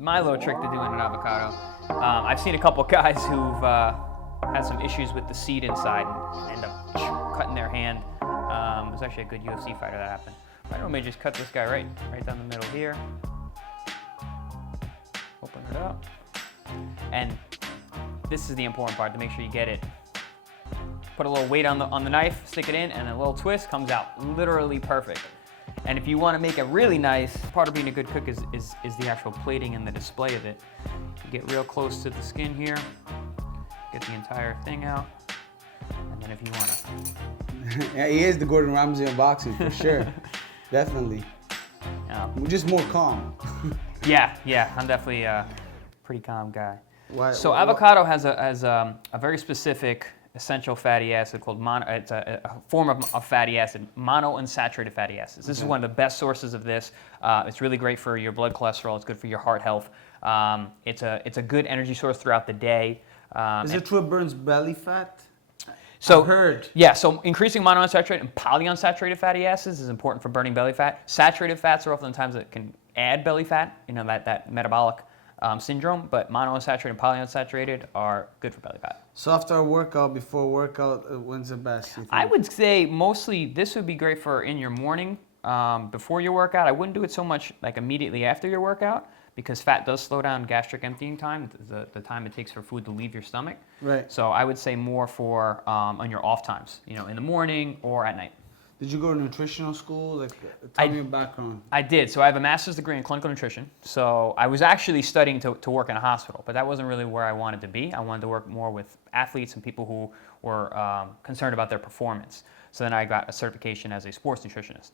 my little trick to doing an avocado. I've seen a couple guys who've had some issues with the seed inside and end up cutting their hand. There's actually a good UFC fighter that happened. I normally just cut this guy right down the middle here. Open it up. And this is the important part, to make sure you get it. Put a little weight on the knife, stick it in, and a little twist comes out literally perfect. And if you want to make it really nice, part of being a good cook is the actual plating and the display of it. You get real close to the skin here, get the entire thing out, and then if you want to... Yeah, he is the Gordon Ramsay of boxing, for sure. Definitely. Just more calm. Yeah, I'm definitely a pretty calm guy. So avocado has a very specific essential fatty acid called it's a form of fatty acid, monounsaturated fatty acids. This is one of the best sources of this. It's really great for your blood cholesterol. It's good for your heart health. It's a good energy source throughout the day. Is it true it burns belly fat? So, I've heard. Yeah, so increasing monounsaturated and polyunsaturated fatty acids is important for burning belly fat. Saturated fats are oftentimes that can add belly fat, that metabolic syndrome, but monounsaturated and polyunsaturated are good for belly fat. So after a workout, before a workout, when's the best, you think? I would say mostly this would be great for in your morning before your workout. I wouldn't do it so much like immediately after your workout, because fat does slow down gastric emptying time, the time it takes for food to leave your stomach. Right. So I would say more for on your off times, in the morning or at night. Did you go to nutritional school? Tell me your background. I did. So I have a master's degree in clinical nutrition. So I was actually studying to work in a hospital, but that wasn't really where I wanted to be. I wanted to work more with athletes and people who were concerned about their performance. So then I got a certification as a sports nutritionist.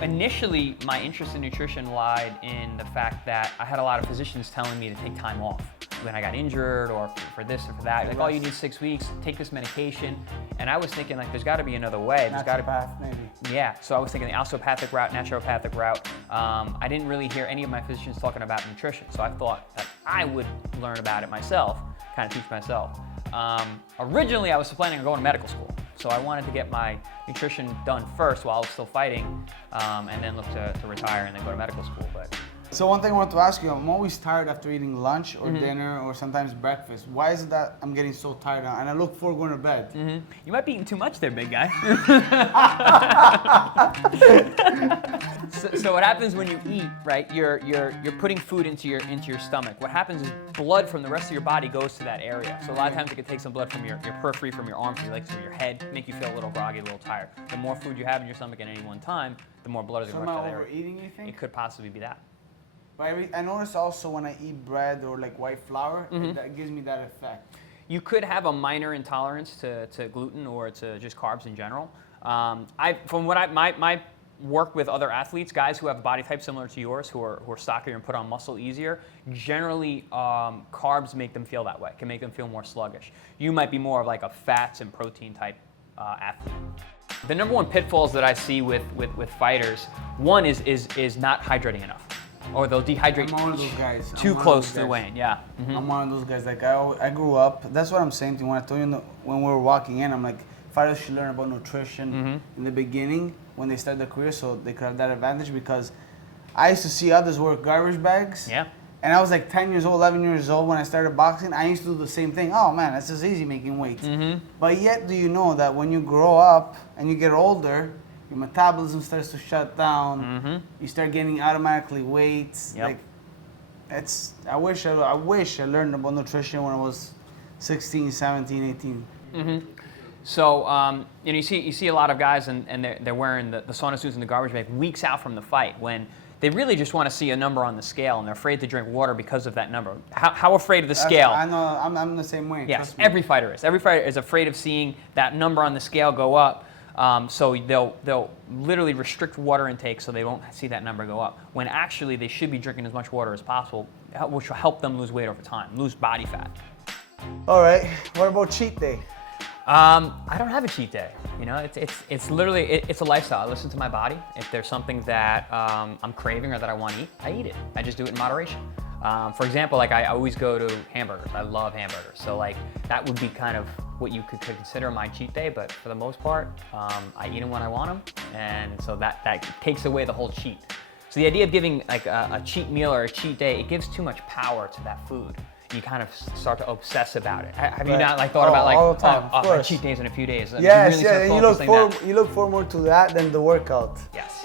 Initially, my interest in nutrition lied in the fact that I had a lot of physicians telling me to take time off when I got injured or for this or for that. Like, oh, you need 6 weeks, take this medication. And I was thinking, like, there's got to be another way. There's got to maybe. Yeah, so I was thinking the allopathic route, naturopathic route. I didn't really hear any of my physicians talking about nutrition, so I thought that I would learn about it myself, kind of teach myself. Originally, I was planning on going to medical school, so I wanted to get my nutrition done first while I was still fighting, and then look to retire and then go to medical school. But so one thing I want to ask you, I'm always tired after eating lunch or dinner or sometimes breakfast. Why is it that I'm getting so tired now? And I look forward going to bed. You might be eating too much there, big guy. So what happens when you eat, right? You're putting food into your stomach. What happens is blood from the rest of your body goes to that area. So a lot of times it can take some blood from your periphery, from your arms, from your legs, from your head, make you feel a little groggy, a little tired. The more food you have in your stomach at any one time, the more blood is going to rush to that area. Overeating, you think? It could possibly be that. But I notice also when I eat bread or like white flour, that gives me that effect. You could have a minor intolerance to gluten or to just carbs in general. My work with other athletes, guys who have a body type similar to yours, who are stockier and put on muscle easier, generally carbs make them feel that way, can make them feel more sluggish. You might be more of like a fats and protein type athlete. The number one pitfalls that I see with fighters, one is not hydrating enough. Or they'll dehydrate I'm one of those guys. too close to the weigh-in, yeah. I'm one of those guys. Like I grew up. That's what I'm saying to you. When I told you when we were walking in, I'm like, fighters should learn about nutrition in the beginning when they start their career, so they could have that advantage. Because I used to see others work garbage bags. Yeah. And I was like 10 years old, 11 years old when I started boxing. I used to do the same thing. Oh man, that's just easy making weight. But yet, do you know that when you grow up and you get older, your metabolism starts to shut down. You start gaining automatically weight. Yep. Like, I wish I learned about nutrition when I was 16, 17, 18. So you see a lot of guys and they're wearing the sauna suits and the garbage bag weeks out from the fight when they really just want to see a number on the scale and they're afraid to drink water because of that number. How afraid of the scale? I know. I'm the same way. Yes, every fighter is. Every fighter is afraid of seeing that number on the scale go up. So they'll literally restrict water intake so they won't see that number go up. When actually they should be drinking as much water as possible, which will help them lose weight over time, lose body fat. All right. What about cheat day? I don't have a cheat day. It's literally it's a lifestyle. I listen to my body. If there's something that I'm craving or that I want to eat, I eat it. I just do it in moderation. For example, like I always go to hamburgers. I love hamburgers. So like that would be kind of what you could consider my cheat day. But for the most part, I eat them when I want them, and so that takes away the whole cheat. So the idea of giving like a cheat meal or a cheat day, it gives too much power to that food. You kind of start to obsess about it. Have you not like thought about like, all the time, oh, my cheat days in a few days? Yes, You really yeah, start and focusing that. you look forward to that than the workout. Yes.